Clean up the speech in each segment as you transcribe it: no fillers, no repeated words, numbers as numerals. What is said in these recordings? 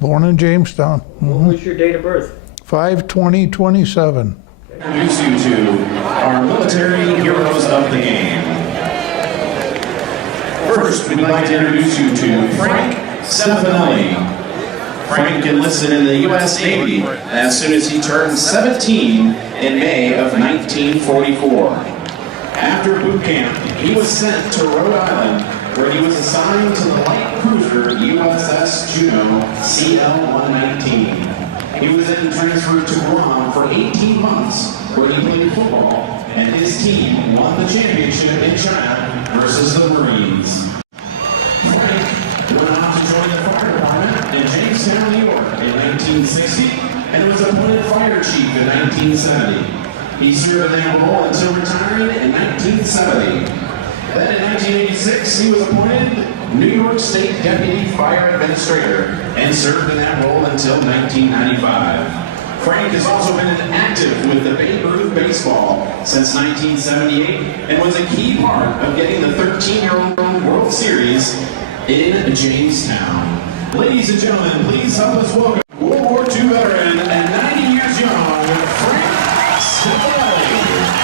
Born in Jamestown. What was your date of birth? 5/20/27. Introduce you to our military heroes of the game. First, we'd like to introduce you to Frank Stefanelli. Frank enlisted in the U.S. Navy as soon as he turned 17 in May of 1944. After boot camp, he was sent to Rhode Island, where he was assigned to the light cruiser USS Juneau CL-119. He was then transferred to Guam for 18 months, where he played football, and his team won the championship in China versus the Marines. Frank went on to join the fire department in Jamestown, New York in 1960, and was appointed fire chief in 1970. He served in that role until retiring in 1970. Then in 1986, he was appointed New York State Deputy Fire Administrator and served in that role until 1995. Frank has also been active with the Babe Ruth baseball since 1978 and was a key part of getting the 13-year-old World Series in Jamestown. Ladies and gentlemen, please help us welcome World War II veteran and 90 years young, Frank Stefanelli.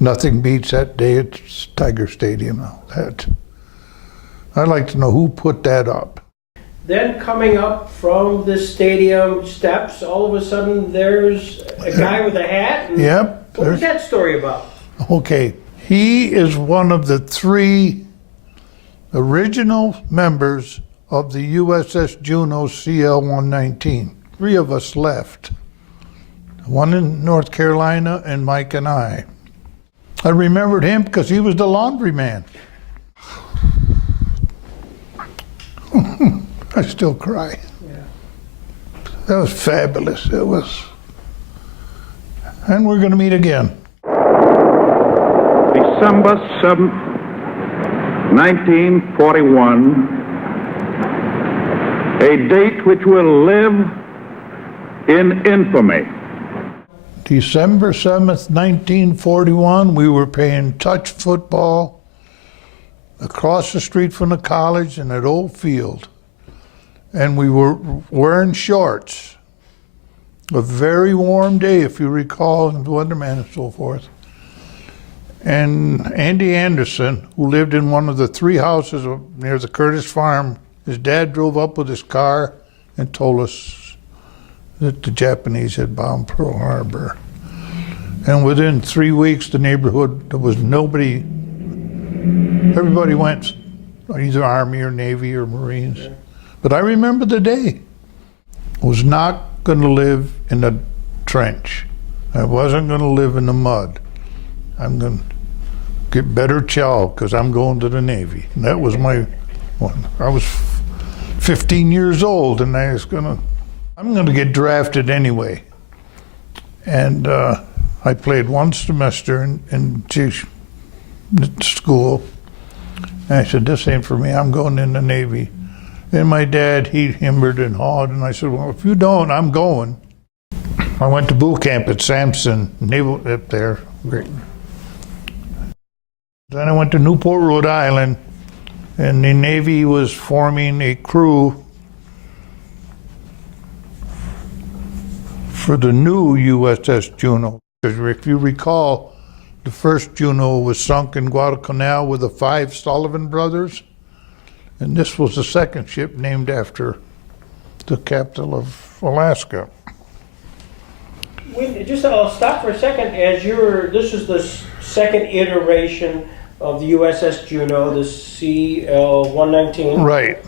Nothing beats that day at Tiger Stadium. I'd like to know who put that up. Then coming up from the stadium steps, all of a sudden there's a guy with a hat. And Yep. what was that story about? Okay, he is one of the 3 original members of the USS Juneau CL-119. 3 of us left. One in North Carolina and Mike and I. I remembered him because he was the laundryman. I still cry. Yeah. That was fabulous. It was. And we're going to meet again. December 7th, 1941, a date which will live in infamy. December 7th, 1941, we were playing touch football across the street from the college in that old field. And we were wearing shorts. A very warm day, if you recall, and the weatherman and so forth. And Andy Anderson, who lived in one of the 3 houses near the Curtis farm, his dad drove up with his car and told us that the Japanese had bombed Pearl Harbor. And within 3 weeks, the neighborhood, there was nobody, everybody went either Army or Navy or Marines. But I remember the day. I was not going to live in a trench. I wasn't going to live in the mud. I'm going to get better chow because I'm going to the Navy. And that was my one. I was 15 years old and I'm going to get drafted anyway. And I played 1 semester in school. And I said, this ain't for me, I'm going in the Navy. And my dad, he hemmed and hawed, and I said, well, if you don't, I'm going. I went to boot camp at Sampson, Naval up there. Great. Then I went to Newport, Rhode Island, and the Navy was forming a crew for the new USS Juneau. If you recall, the first Juneau was sunk in Guadalcanal with the 5 Sullivan brothers, and this was the second ship named after the capital of Alaska. I'll stop for a second. This is the second iteration of the USS Juneau, the CL-119. Right.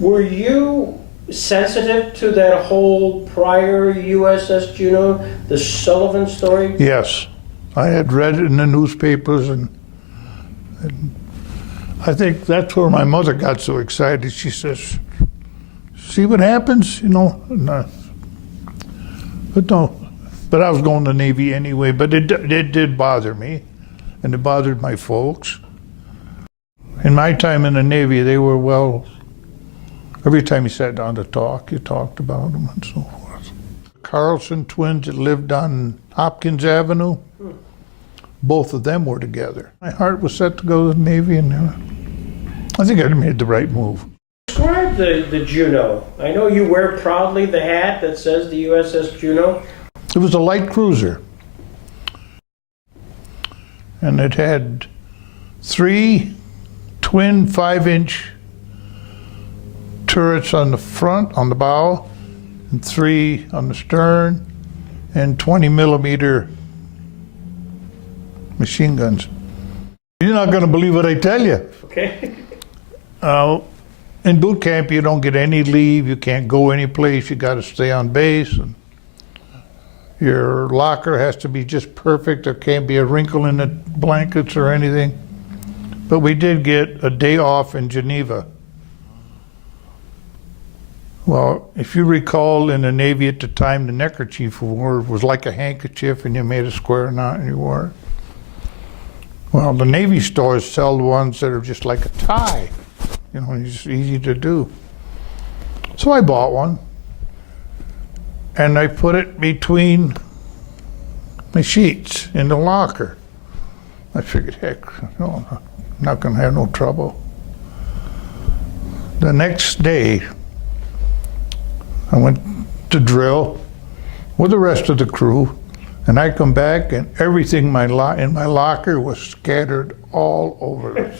Were you sensitive to that whole prior USS Juneau, the Sullivan story? Yes. I had read it in the newspapers, and I think that's where my mother got so excited. She says, see what happens, you know? But no, But I was going to the Navy anyway, but it did bother me, and it bothered my folks. In my time in the Navy, they were well, every time you sat down to talk, you talked about them and so forth. Carlson twins that lived on Hopkins Avenue, both of them were together. My heart was set to go to the Navy, and I think I made the right move. Describe the Juneau. I know you wear proudly the hat that says the USS Juneau. It was a light cruiser, and it had 3 twin 5-inch turrets on the front, on the bow, and 3 on the stern, and 20-millimeter machine guns. You're not going to believe what I tell you. Okay. In boot camp, you don't get any leave. You can't go any place. You got to stay on base. And your locker has to be just perfect. There can't be a wrinkle in the blankets or anything. But we did get a day off in Geneva. Well, if you recall, in the Navy at the time, the neckerchief was like a handkerchief, and you made a square knot and you wore it. Well, the Navy stores sell the ones that are just like a tie. You know, it's easy to do. So I bought one, and I put it between my sheets in the locker. I figured, heck, no, I'm not going to have no trouble. The next day, I went to drill with the rest of the crew, and I come back, and everything in my locker was scattered all over this.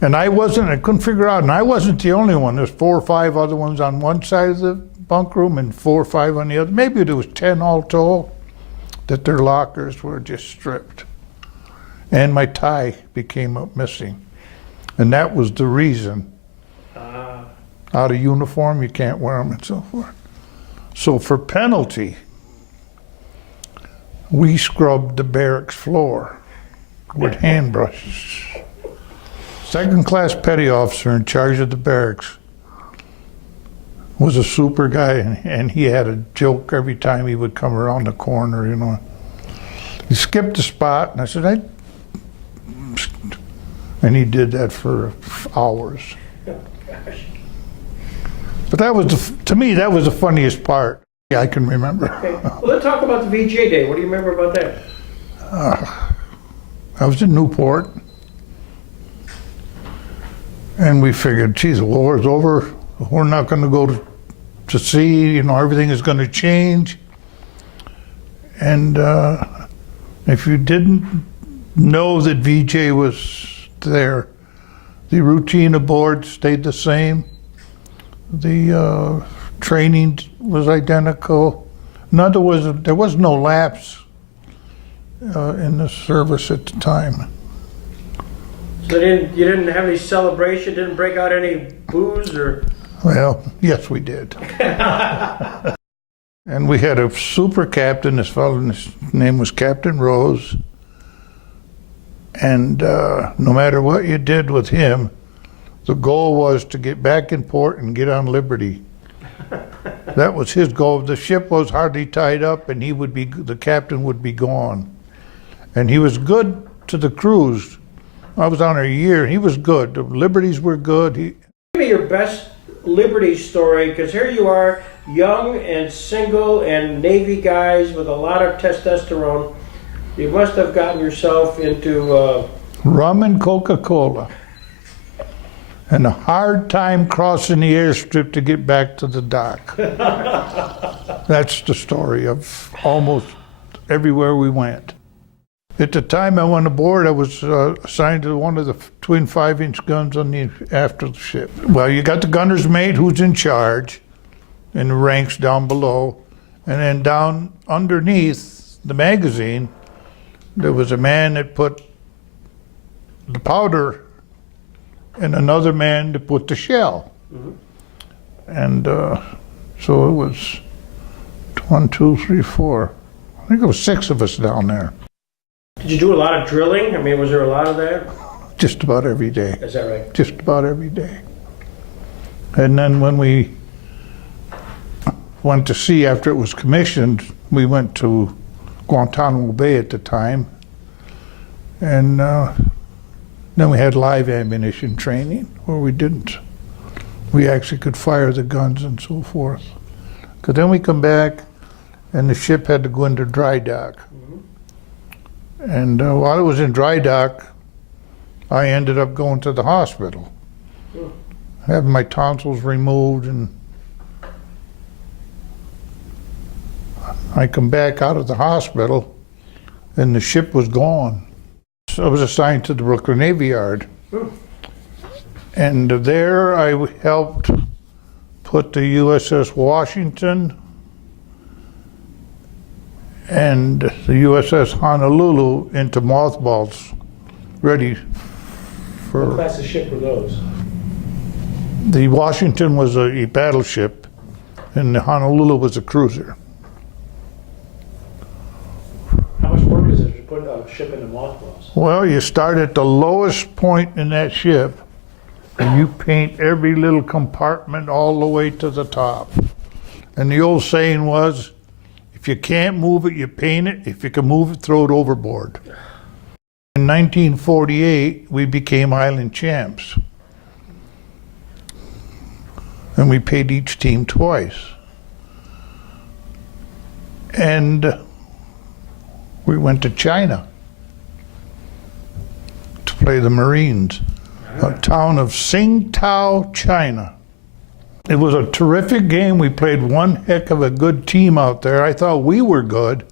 And I couldn't figure out, and I wasn't the only one. There's 4 or 5 other ones on one side of the bunk room and 4 or 5 on the other. Maybe there was 10 all told, that their lockers were just stripped. And my tie became up missing. And that was the reason. Out of uniform, you can't wear them and so forth. So for penalty, we scrubbed the barracks floor with hand brushes. Second-class petty officer in charge of the barracks was a super guy, and he had a joke every time he would come around the corner, you know. He skipped a spot, and I said, and he did that for hours. But that was, to me, that was the funniest part I can remember. Okay. Well, let's talk about the VJ Day. What do you remember about that? I was in Newport, and we figured, geez, the war's over. We're not going to go to sea. You know, everything is going to change. And if you didn't know that VJ was there, the routine aboard stayed the same. The training was identical. There was no lapse in the service at the time. So you didn't have any celebration, didn't break out any booze or? Well, yes, we did. And we had a super captain, this fellow, his name was Captain Rose. And no matter what you did with him, the goal was to get back in port and get on liberty. That was his goal. The ship was hardly tied up, and the captain would be gone. And he was good to the crews. I was on a year. He was good. The liberties were good. Give me your best liberty story, because here you are, young and single and Navy guys with a lot of testosterone. You must have gotten yourself into rum and Coca-Cola. And a hard time crossing the airstrip to get back to the dock. That's the story of almost everywhere we went. At the time I went aboard, I was assigned to one of the twin 5-inch guns on the after the ship. Well, you got the gunner's mate who's in charge in the ranks down below, and then down underneath the magazine, there was a man that put the powder and another man to put the shell. Mm-hmm. And so it was 1, 2, 3, 4. I think it was 6 of us down there. Did you do a lot of drilling? I mean, was there a lot of that? Just about every day. Is that right? Just about every day. And then when we went to sea after it was commissioned. We went to Guantanamo Bay at the time, and then we had live ammunition training where we actually could fire the guns and so forth. Because then we come back and the ship had to go into dry dock. And while it was in dry dock, I ended up going to the hospital, having my tonsils removed, and I come back out of the hospital and the ship was gone. So I was assigned to the Brooklyn Navy Yard. And there I helped put the USS Washington and the USS Honolulu into mothballs, ready for... What class of ship were those? The Washington was a battleship and the Honolulu was a cruiser. How much work is it to put a ship into mothballs? Well, you start at the lowest point in that ship and you paint every little compartment all the way to the top. And the old saying was, if you can't move it, you paint it. If you can move it, throw it overboard. In 1948, we became island champs. And we paid each team twice. And we went to China to play the Marines, a town of Tsingtao, China. It was a terrific game. We played one heck of a good team out there. I thought we were good.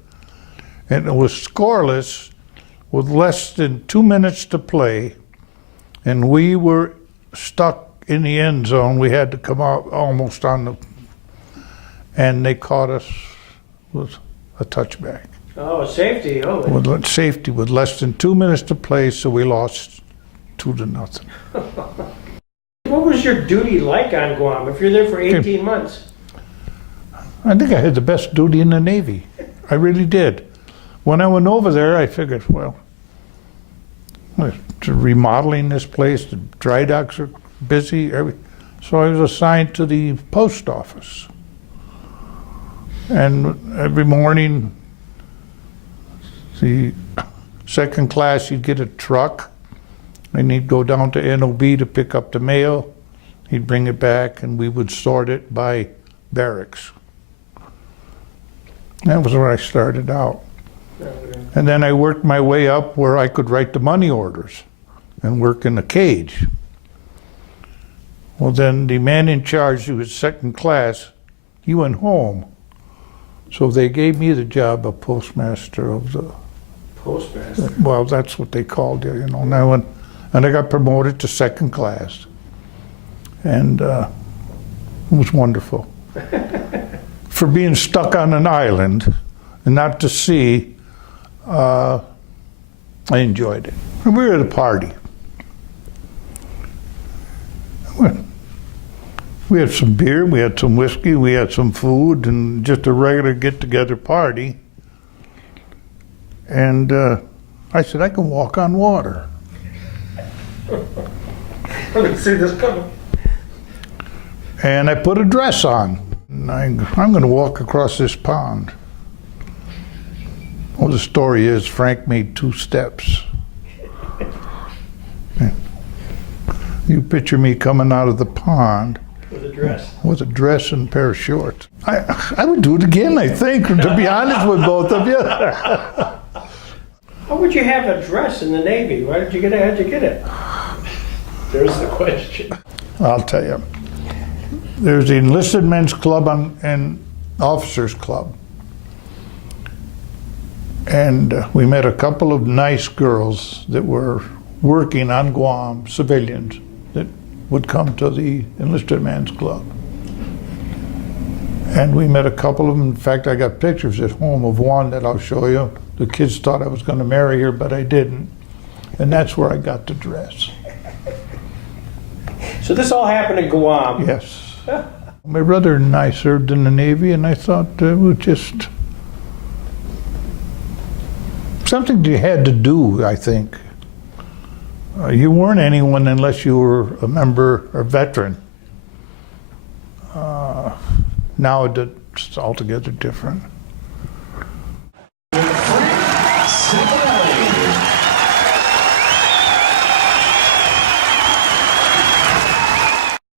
And it was scoreless with less than 2 minutes to play. And we were stuck in the end zone. We had to come out almost on the... And they caught us with a touchback. Oh, safety. Oh, With safety, with less than 2 minutes to play, so we lost 2-0. what was your duty like on Guam if you're there for 18 months? I think I had the best duty in the Navy. I really did. When I went over there, I figured, well, remodeling this place, the dry docks are busy. So I was assigned to the post office. And every morning, the second class, you'd get a truck, and he'd go down to NOB to pick up the mail. He'd bring it back, and we would sort it by barracks. That was where I started out. And then I worked my way up where I could write the money orders and work in the cage. Well, then the man in charge, who was second class, he went home. So they gave me the job of postmaster of the... Postmaster? Well, that's what they called it, you know. And I got promoted to second class. And it was wonderful. For being stuck on an island and not to sea, I enjoyed it. And we were at a party. We had some beer, we had some whiskey, we had some food, and just a regular get-together party. And I said, I can walk on water. I didn't see this coming. And I put a dress on. And I'm going to walk across this pond. Well, the story is Frank made 2 steps. You picture me coming out of the pond With a dress. with a dress and a pair of shorts. I would do it again, I think, to be honest with both of you. How would you have a dress in the Navy? How'd you get it? There's the question. I'll tell you. There's the enlisted men's club and officers club. And we met a couple of nice girls that were working on Guam, civilians, that would come to the enlisted men's club. And we met a couple of them. In fact, I got pictures at home of one that I'll show you. The kids thought I was going to marry her, but I didn't. And that's where I got the dress. So this all happened in Guam. Yes. My brother and I served in the Navy, and I thought it was just something you had to do, I think. You weren't anyone unless you were a member or veteran. Now It's altogether different.